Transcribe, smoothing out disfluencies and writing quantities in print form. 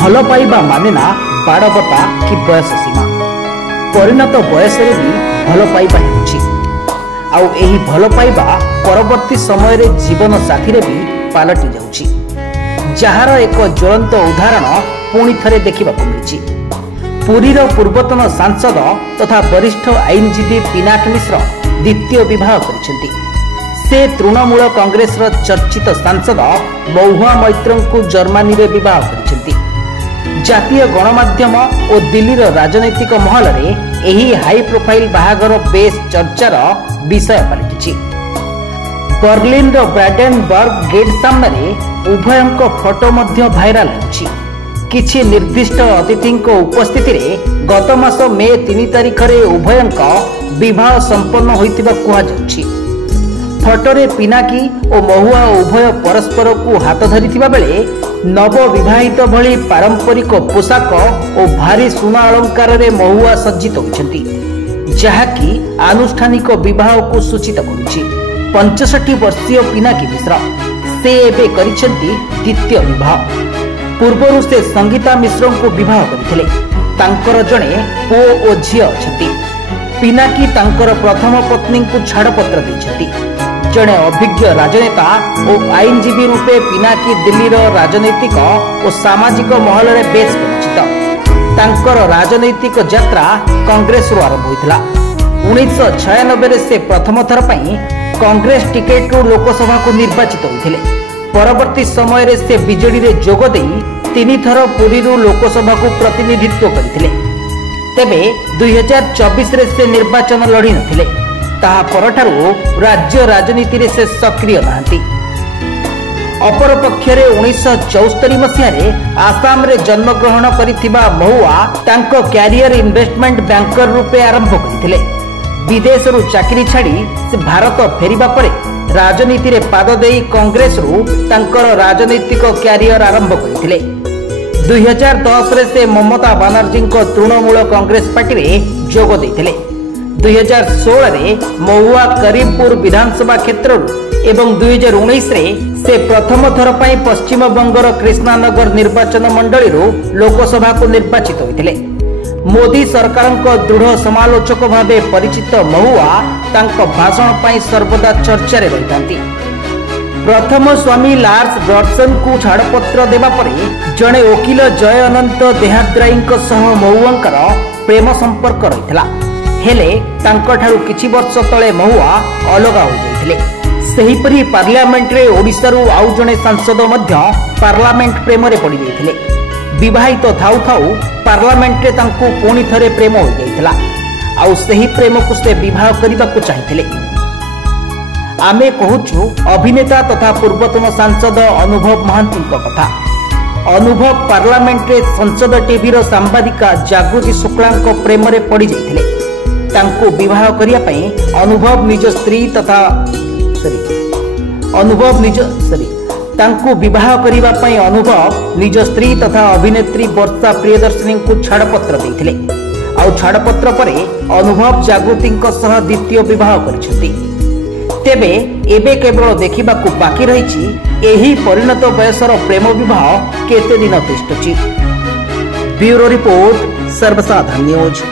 भल पाइबा माने ना बाड़बता कि बयस सीमा परिणत बयस भी भल पाइबा हेउछि आउ एही भल पाइबा परवर्ती समय रे जीवन साथी रे भी पालटि जाउछि जहार एक ज्वलंत उदाहरण पुणी थरे देखा मिली। पुरीर पूर्वतन सांसद तथा वरिष्ठ आईनजीवी पिनाकी मिश्र द्वितीय विवाह करिसेंति। से तृणमूल कांग्रेस चर्चित सांसद महुआ मैत्र को जर्मनी रे विवाह करिसेंति। जातीय गणमाध्यम और दिल्लीर राजनैतिक महल रे एही हाई प्रोफाइल बाहागर बेस चर्चार विषय पलटिछि। बर्लिन ब्राडेनबर्ग गेट सामने उभयंक फोटो मध्य भाइराल होछि। किछि निर्दिष्ट अतिथि उपस्थिति रे गत मास मे 3 तारिख रे उभयंक विवाह संपन्न होइतिबा कुहा जाउछि। फोटो रे पिनाकी और महुआ उभय परस्पर को हाथ धरिथिबा बेले नव विवाहित भली पारंपरिक पोशाक और भारी सुना अलंकार रे महुआ सज्जित होइछन्ति जहाकी आनुष्ठानिक विवाह को सूचित करुछि। 65 वर्षीय पिनाकी मिश्र से एबे करिसेंति द्वितीय विवाह। पूर्वरु से संगीता मिश्र को विवाह करथिले। तांकर जणे पो ओ झियो अछति। पिनाकी तांकर प्रथम पत्नी को छाड़पत्र दैछति। जणे अभिज्ञ राजनेता और आईनजीवी रूपे पिनाकी दिल्लीर राजनैतिक और सामाजिक महल रे बेस परिचित। तांकर राजनैतिक यात्रा कांग्रेस रो आरंभ होइथिला। 1996 रे से प्रथम थर पई कांग्रेस टिकेट रो लोकसभा को निर्वाचित होइथिले। परवर्ती समय रे से बीजेडी रे जोग देई 3 थर पुरी रो लोकसभा को प्रतिनिधित्व करथिले। तेबे 2024 रे से निर्वाचन लड़ी नथिले। ताहा परठारु राज्य राजनीति रे से सक्रिय नाहंती। अपर पक्षरे 1974 मसिहारे आसाम रे जन्मग्रहण करिथिबा महुआ तांको कैरियर इन्वेस्टमेंट बैंकर रूपे आरंभ करथिले। विदेश रु चाकरी छाड़ी से भारत फेरिबा परे राजनीति रे पाद देई कांग्रेस रु तांकर राजनीतिक कैरियर आरंभ करथिले। 2010 रे से ममता बनर्जी को तृणमूल कांग्रेस पार्टी रे जोग देथिले। 2016 रे महुआ करीमपुर विधानसभा क्षेत्र एवं 2019 रे से प्रथम थर पई पश्चिम बंगर कृष्णानगर निर्वाचन मंडली रो लोकसभा को निर्वाचित होइथिले। मोदी सरकार दृढ़ समालोचक भावे परिचित महुआ तांको भाषण पई सर्वदा चर्चा रे रहितांती। प्रथम स्वामी लार्स ब्रॉडसन को छाड़पत्र देबा परे जणे वकील जय अनंत देहाद्राईଙ୍କ सह महुआंकर प्रेम संपर्क रहितला। हेले तांको ठारू किछि वर्ष तळे महुआ अलगा हो जाइथिले। सेहीपरि पार्लियामेंट रे ओडिसा रु आउ जणे सांसद मध्य पार्लियामेंट प्रेम रे पड़ी जाइथिले। विवाहित थाउ थाउ पार्लियामेंट रे तांको पुणी थरे प्रेम हो जाइथिला। आउ सेही प्रेम को से विवाह करबा को चाहिथिले। आमे कहूछु अभिनेता तथा पूर्वतन सांसद अनुभव महांती कथा। अनुभव पार्लियामेंट रे संसद टीवी रो सांबादिका जागृति शुक्ला प्रेम रे पड़ी जाइथिले। तांको विवाह करिया पई अनुभव निज स्त्री तथा तांको विवाह करिबा पई अनुभव निज स्त्री तथा अभिनेत्री वर्षा प्रियदर्शनी को छाड़पत्र देथिले। आउ छाड़पत्र परे अनुभव जागृतिଙ୍କ सह द्वितीय विवाह करिसेंति। तेबे एबे केवल देखिबा को बाकी रहिछि एही परिणत बयसर प्रेम विवाह केते दिन तिष्ठुछि। ब्यूरो रिपोर्ट सर्वसाधारण न्यूज।